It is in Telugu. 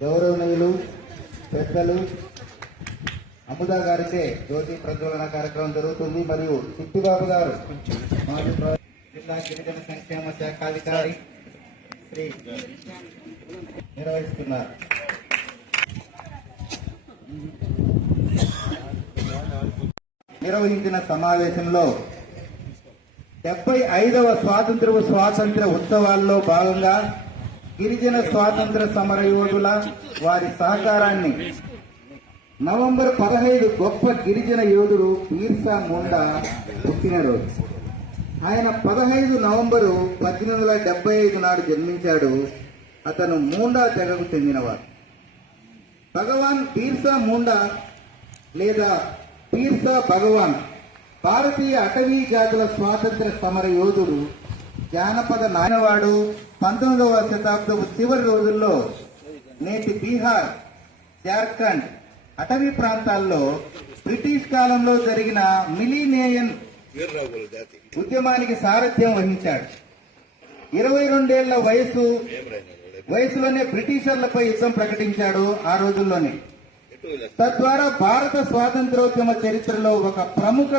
గౌరవనీయులు పెద్దలు అముదా గారిచే జ్యోతి ప్రజ్వలన కార్యక్రమం జరుగుతుంది. మరియు చిట్టిబాబు గారు మాజీ జిల్లా గిరిజన సంక్షేమ శాఖాధికారి శ్రీ నిర్వహిస్తున్నారు. నిర్వహించిన సమావేశంలో 75వ స్వాతంత్ర్య ఉత్సవాల్లో భాగంగా గిరిజన స్వాతంత్ర సమర యోధుల వారి సహకారాన్ని నవంబర్ 15 గొప్ప గిరిజన యోధుడు బీర్సా ముండా పుట్టినరోజు. ఆయన 15 నవంబరు 1875 నాడు జన్మించాడు. అతను ముండా తెగకు చెందినవాడు. భగవాన్ బీర్సా ముండా లేదా బీర్సా భగవాన్ భారతీయ అటవీ జాతుల స్వాతంత్ర సమర యోధుడు, జానపద నాయనవాడు. 19వ శతాబ్దపు చివరి రోజుల్లో నేటి బీహార్, జార్ఖండ్ అటవీ ప్రాంతాల్లో బ్రిటిష్ కాలంలో జరిగిన మిలీనియన్ ఉద్యమానికి సారథ్యం వహించాడు. 22 ఏళ్ల వయసులోనే బ్రిటిషర్లపై యుద్ధం ప్రకటించాడు. ఆ రోజుల్లోనే తద్వారా భారత స్వాతంత్రోద్యమ చరిత్రలో ఒక ప్రముఖ